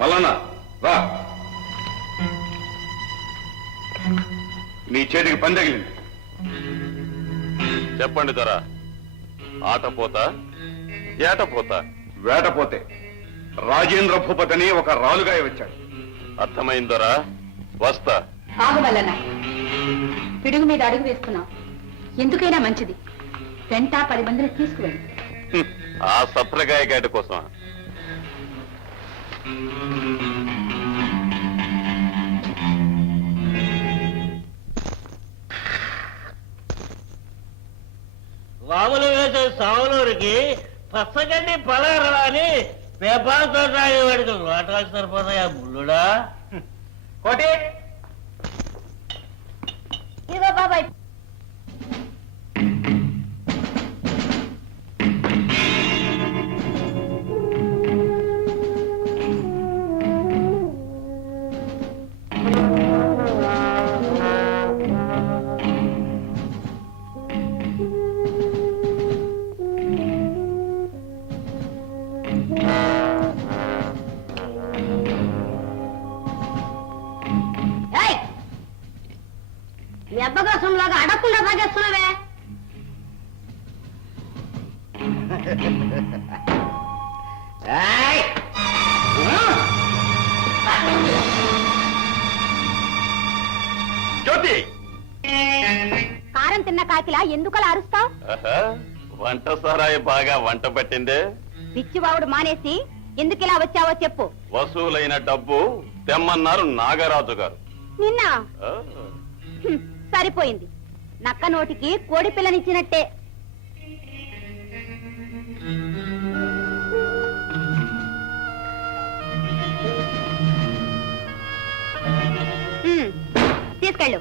మల్లన్న రా. నీ చేతికి పని తగిలింది. చెప్పండి దొర. ఆటపోతా ఏటపోతా? వేటపోతే రాజేంద్ర భూపతిని ఒక రాలుగాయ వచ్చాడు. అర్థమైందరా? వస్తా. ఆగు వల్లన, పిడుగు మీద అడుగు వేస్తున్నావు. ఎందుకైనా మంచిది, వెంట 10 మందిని తీసుకువెళ్ళి. ఆ సత్రగాయ గేట కోసం వాములు వేసే సావులూరికి పచ్చగడ్డి పలారా అని పేపాలతో రాయి పెడుతు వాటాలు సరిపోతాయా బుల్లుడా? కోటి ఇదిగో బాబాయ్. అబ్బకోసంలాగా అడగకుండా తాగేస్తున్నావే. జ్యోతి, కారం తిన్న కాకిలా ఎందుకలా అరుస్తావు? వంట సారాయి బాగా వంట పట్టిందే. పిచ్చివావుడు మానేసి ఎందుకిలా వచ్చావో చెప్పు. వసూలైన డబ్బు తెమ్మన్నారు నాగరాజు గారు. నిన్న సరిపోయింది, నక్క నోటికి కోడి పిల్లనిచ్చినట్టే. తీసుకెళ్ళు.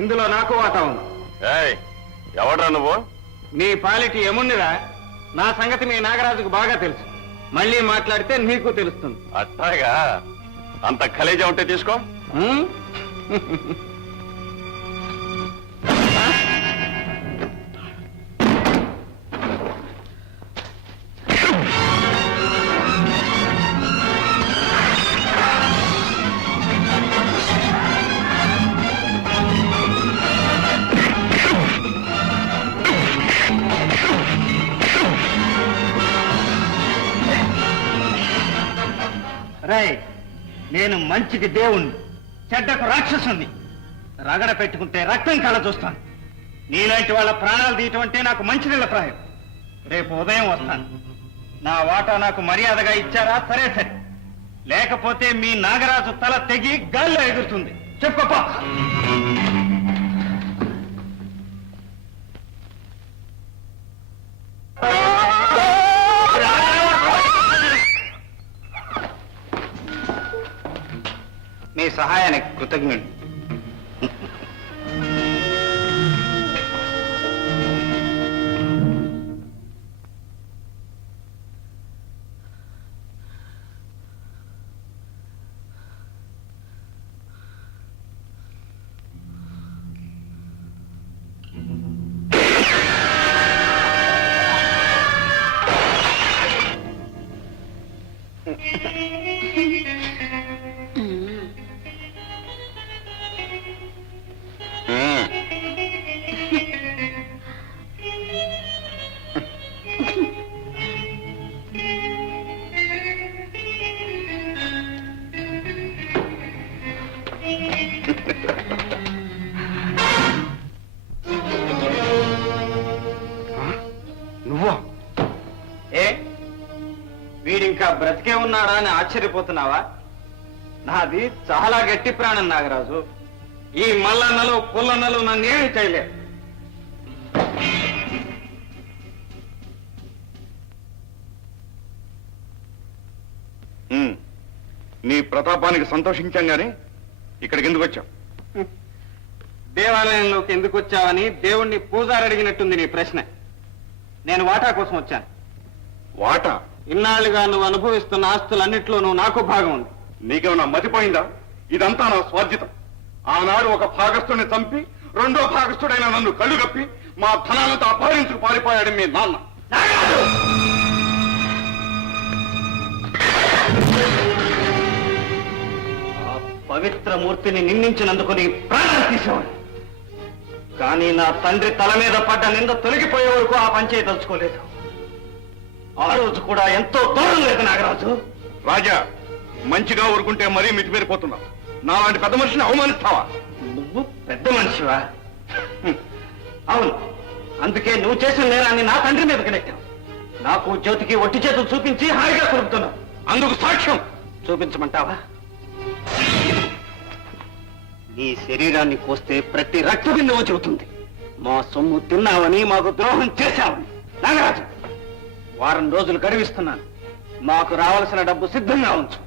ఇందులో నాకు వాటా ఉంది. ఎవడ్రా నువ్వు? నీ పాలిటి ఏముందిరా? నా సంగతి మీ నాగరాజుకు బాగా తెలుసు. మళ్ళీ మాట్లాడితే నీకు తెలుస్తుంది. అట్టాగా? అంత ఖలేజా ఉంటే తీసుకో. నేను మంచికి దేవుణ్ణి, చెడ్డకు రాక్షసుని. రగడ పెట్టుకుంటే రక్తం కళ చూస్తాను. నీలాంటి వాళ్ళ ప్రాణాలు తీయటం అంటే నాకు మంచి నీళ్ళ ప్రాయం. రేపు ఉదయం వస్తాను. నా వాటా నాకు మర్యాదగా ఇచ్చారా? సరే సరే, లేకపోతే మీ నాగరాజు తల తెగి గాల్లో ఎగురుతుంది. చెప్పప్పా. మీ సహాయానికి కృతజ్ఞుడు. నువ్వా? వీడింకా బ్రతికే ఉన్నాడా అని ఆశ్చర్యపోతున్నావా? నాది చాలా గట్టి ప్రాణం నాగరాజు. ఈ మల్లన్నలు పుల్లన్నలు నన్నేమి చేయలేదు. నీ ప్రతాపానికి సంతోషించాం గాని ఇక్కడికి ఎందుకు వచ్చావు? దేవాలయంలోకి ఎందుకు వచ్చావని దేవుణ్ణి పూజారి అడిగినట్టుంది నీ ప్రశ్న. నేను వాటా కోసం వచ్చాను. వాటా? ఇన్నాళ్లుగా నువ్వు అనుభవిస్తున్న ఆస్తులన్నిట్లోనూ నాకు భాగం ఉంది. నీకేమన్నా మతిపోయిందా? ఇదంతా నా స్వార్జితం. ఆనాడు ఒక భాగస్థుని చంపి రెండో భాగస్థుడైన నన్ను కళ్ళు కప్పి మా ధనాలతో అపహరించుకు పారిపోయాడు మీ నాన్న. ఆ పవిత్ర మూర్తిని నిందించినందుకు నీ ప్రాణాలు తీసేవాడు. కానీ నా తండ్రి తల మీద పడ్డ నింద తొలగిపోయే వరకు ఆ పంచాయతీ తలుచుకోలేదు. ఆ రోజు కూడా ఎంతో దూరం లేదు నాగరాజు. రాజా, మంచిగా ఊరుకుంటే మరీ మితిమీరిపోతున్నావు. నాలాంటి పెద్ద మనిషిని అవమానిస్తావా? నువ్వు పెద్ద మనిషివా? అవును, అందుకే నువ్వు చేసిన నేరాన్ని నా తండ్రి మీదకి నెట్టావు. నాకు జ్యోతికి ఒట్టి చేతులు చూపించి హాయిగా కొరుకుతున్నావు. అందుకు సాక్ష్యం చూపించమంటావా? నీ శరీరాన్ని కోస్తే ప్రతి రక్త బిందువు చెబుతుంది. మా సొమ్ము తిన్నావని, మాకు ద్రోహం చేశావని. నాగరాజు, వారం రోజులు గడివిస్తున్నాను. మాకు రావాల్సిన డబ్బు సిద్ధంగా ఉంచు.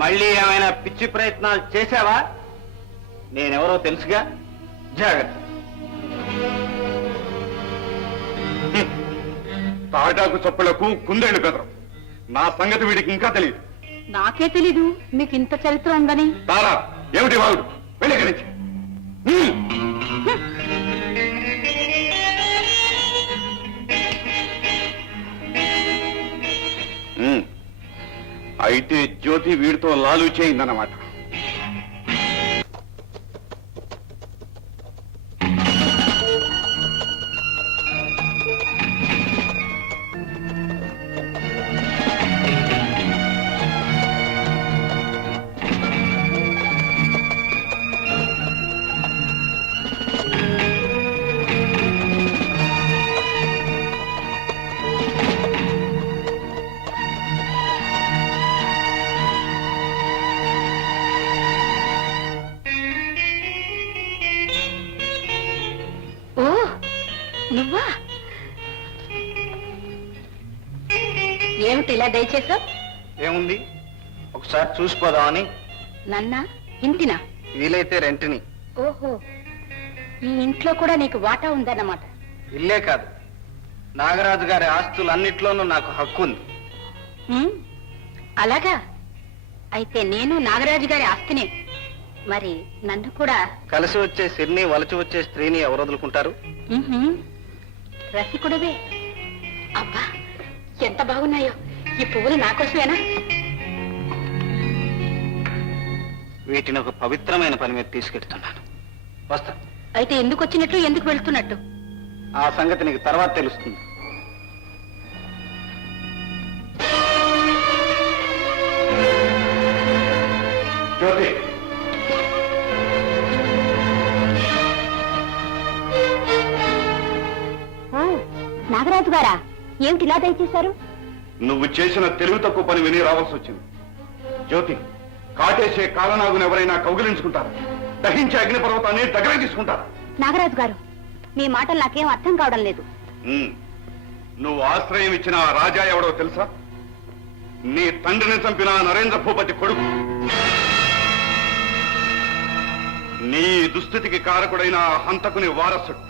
మళ్ళీ ఏమైనా పిచ్చి ప్రయత్నాలు చేశావా? నేనెవరో తెలుసుగా. జాగ్రత్త. తాటాకు చప్పులకు కుందేళ్లు బెదరం. నా సంగతి వీడికి ఇంకా తెలియదు. నాకే తెలీదు మీకు ఇంత చరిత్ర ఉందని. తారా, ఏమిటి వాడు? వెళ్ళి కలిసి అయితే జ్యోతి వీడితో లాలు చేయిందన్నమాట. ఓ, నువ్వా? ఏమిటి ఇలా దయచేసావు? ఏముంది, ఒకసారి చూసిపోదామని. నన్నా? ఇంటినా? వీలైతే రెంట్ని. ఓహో, ఈ ఇంట్లో కూడా నీకు వాటా ఉందన్నమాట. ఇల్లే కాదు, నాగరాజు గారి ఆస్తులన్నిట్లోనూ నాకు హక్కు ఉంది. ఉమ్, అలాగా? అయితే నేను నాగరాజు గారి ఆస్తినే. మరి నన్ను కూడా? కలిసి వచ్చే సిరిని వలచి వచ్చే స్త్రీని ఎవరు వదులుకుంటారు? ఉహుం, రసికుడవే. అబ్బా, ఎంత బాగున్నాయో ఈ పువ్వులు నాకోసమేనా? వీటిని ఒక పవిత్రమైన పని మీద తీసుకెళ్తున్నాను. వస్తా. అయితే ఎందుకు వచ్చినట్లు, ఎందుకు వెళ్తున్నట్టు? ఆ సంగతి నీకు తర్వాత తెలుస్తుంది. జ్యోతి, ఓ, నాగరాజు గారా, ఏమిటి ఇలా దయచేశారు? నువ్వు చేసిన తెలుగు తక్కువ పని విని రావాల్సి వచ్చింది. జ్యోతి, కాటేసే కాలనాగును ఎవరైనా కౌగిలించుకుంటారా? దహించే అగ్నిపర్వతాన్ని దగ్గర తీసుకుంటారా? నాగరాజు గారు, మీ మాటలు నాకేం అర్థం కావడం లేదు. నువ్వు ఆశ్రయం ఇచ్చిన ఆ రాజా ఎవడో తెలుసా? నీ తండ్రిని చంపిన నరేంద్ర భూపతి కొడుకు. నీ దుస్థితికి కారకుడైన ఆ హంతకుని వారసుడు.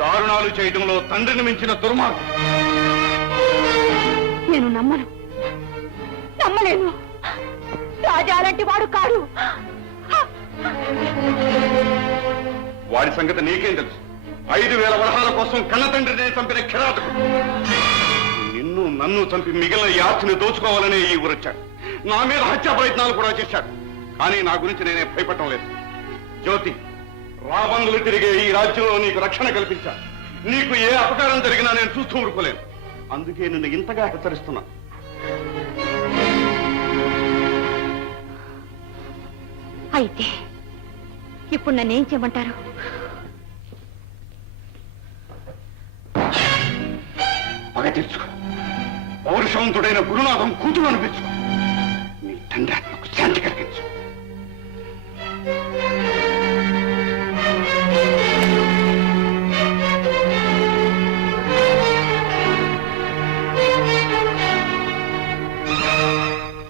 దారుణాలు చేయడంలో తండ్రిని మించిన దుర్మార్గం. నేను నమ్మలేను. రాజా అలాంటి వాడు కాడు. వాడి సంగతి నీకేం తెలుసు? 5,000 వరహాల కోసం కన్న తండ్రిని చంపిన కిరాతకుడు. నిన్ను నన్ను చంపి మిగిలిన ఈ ఆస్తిని దోచుకోవాలనే ఈ ఊరొచ్చాడు. నా మీద హత్యా ప్రయత్నాలు కూడా చేశాడు. కానీ నా గురించి నేనే భయపడటం లేదు. జ్యోతి, రాబందులు తిరిగే ఈ రాజ్యంలో నీకు రక్షణ కల్పించాను. నీకు ఏ అపకారం జరిగినా నేను చూస్తూ ఊరుకోలేను. అందుకే నిన్ను ఇంతగా హెచ్చరిస్తున్నా. అయితే ఇప్పుడు నన్నేం చేయమంటారు? పగ తీర్చుకో. పౌరుషవంతుడైన గురునాథం కూతురు అనిపించుకో. నీ తండ్రి ఆత్మకు శాంతి కలిగించు.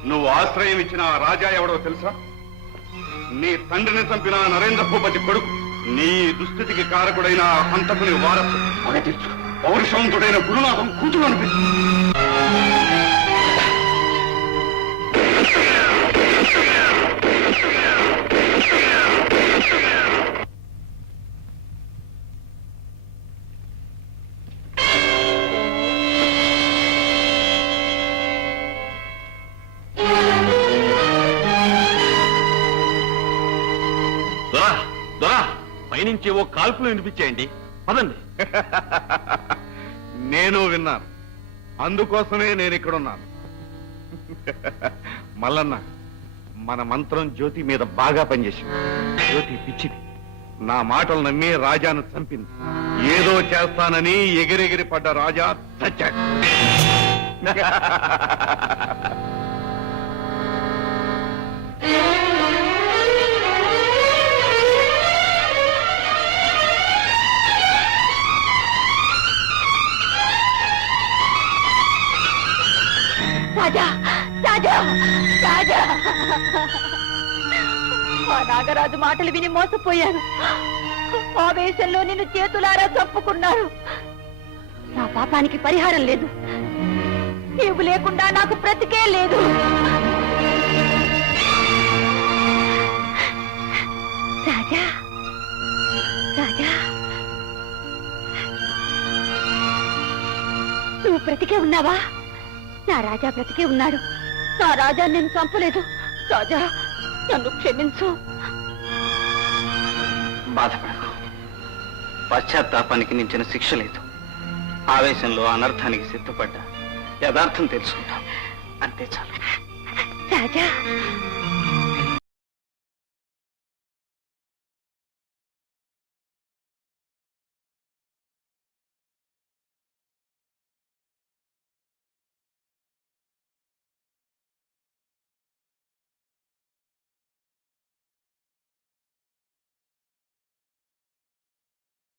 నువ్వు ఆశ్రయం ఇచ్చిన ఆ రాజా ఎవడో తెలుసా? నీ తండ్రిని చంపిన నరేంద్ర భూపతి కొడుకు. నీ దుస్థితికి కారకుడైన ఆ హంతకుని వారసు. పగ తీర్చుకో. పౌరుషవంతుడైన గురునాథం కూతురు అనిపించు. పైనుంచి ఓ కాల్పులు వినిపించేయండి పదండి. నేను విన్నాను, అందుకోసమే నేను ఇక్కడున్నాను. మల్లన్న, మన మంత్రం జ్యోతి మీద బాగా పనిచేసింది. జ్యోతి పిచ్చిది, నా మాటలు నమ్మి రాజాను చంపింది. ఏదో చేస్తానని ఎగిరెగిరి పడ్డ రాజా చచ్చాడు. రాజా రాజా రాజా ఆ నాగరాజు మాటలు విని మోసపోయాను. ఆవేశంలో నిన్ను చేతులారా చంపుకున్నారు. నా పాపానికి పరిహారం లేదు. నీవు లేకుండా నాకు బ్రతికే లేదు. రాజా రాజా, నువ్వు బ్రతికే ఉన్నావా? నా రాజా బ్రతికే ఉన్నాడు. నా రాజా నేను చంపలేదు. రాజా, నన్ను క్షమించు. బాధపడకు, పశ్చాత్తాపానికి మించిన శిక్ష లేదు. ఆవేశంలో అనర్థానికి సిద్ధపడ్డా యథార్థం తెలుసుకుంటాం, అంతే చాలు. రాజా